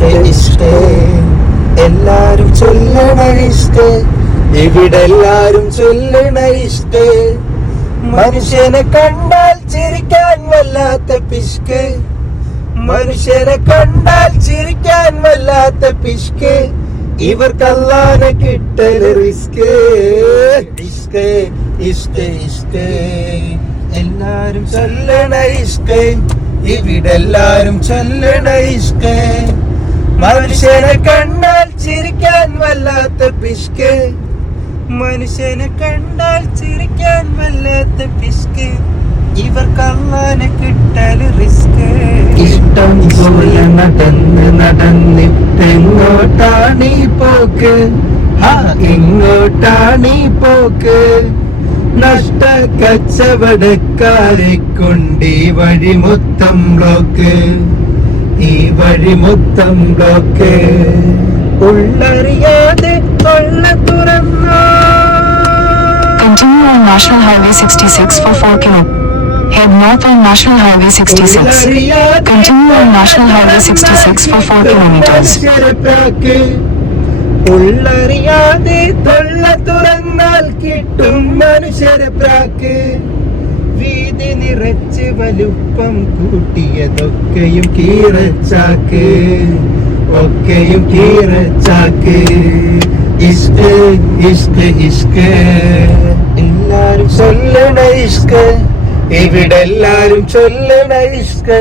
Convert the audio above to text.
ഇഷ്ക് ഇഷ്ക് എല്ലാരും ചൊല്ലണ ഇഷ്ക് ഇവിടെ എല്ലാരും ചൊല്ലണ ഇഷ്ക് മനുഷ്യനെ കണ്ടാൽ ചിരിക്കാൻ വല്ലാത്ത പിഷ്ക് മനുഷ്യനെ കണ്ടാൽ ചിരിക്കാൻ വല്ലാത്ത പിഷ്ക് ഇവർക്ക് അല്ലാഹനെ കിട്ടല് റിസ്ക് ഇഷ്ക് ഇഷ്ക് ഇഷ്ക് എല്ലാരും ചൊല്ലണ ഇഷ്ക് ഇവിടെ എല്ലാരും ചൊല്ലണ ഇഷ്ക് മനുഷ്യനെ കണ്ടാൽ ചിരിക്കാൻ വല്ലാത്ത പിഷ്ക് മനുഷ്യനെ കണ്ടാൽ ചിരിക്കാൻ വല്ലാത്ത പിഷ്ക് ഇവർക്ക് അല്ലാഹനെ കിട്ടല് റിസ്ക് ഇഷ്ടം പോലെ നടന്ന് നടന്നിട്ടെങ്ങോട്ടാണീ പോക്ക് എങ്ങോട്ടാണീ പോക്ക് നഷ്ട കച്ചവടക്കാരെ കൊണ്ട് ഈ വഴി മൊത്തം ബ്ലോക്ക് ഈ വഴി മൊത്തം ബ്ലോക്ക് ഉള്ളറിയാതെ കൊള്ള തുറന്നോ Continue on National Highway 66 for 4 km. Head north on National Highway 66. Continue on National Highway 66 for 4 kilometers. ഉള്ളറിയാതെ തൊള്ള തുറന്നാൽ കിട്ടും മനുഷ്യരെ പ്രാക്ക് വീതി നിറച്ച് വലുപ്പം കൂട്ടിയതൊക്കെയും കീറച്ചാക്ക് ഒക്കെയും കീറച്ചാക്ക് ഇഷ്ക് ഇഷ്ക് ഇഷ്ക് എല്ലാരും ചൊല്ലണ ഇഷ്ക് ഇവിടെ എല്ലാരും ചൊല്ലണ ഇഷ്ക്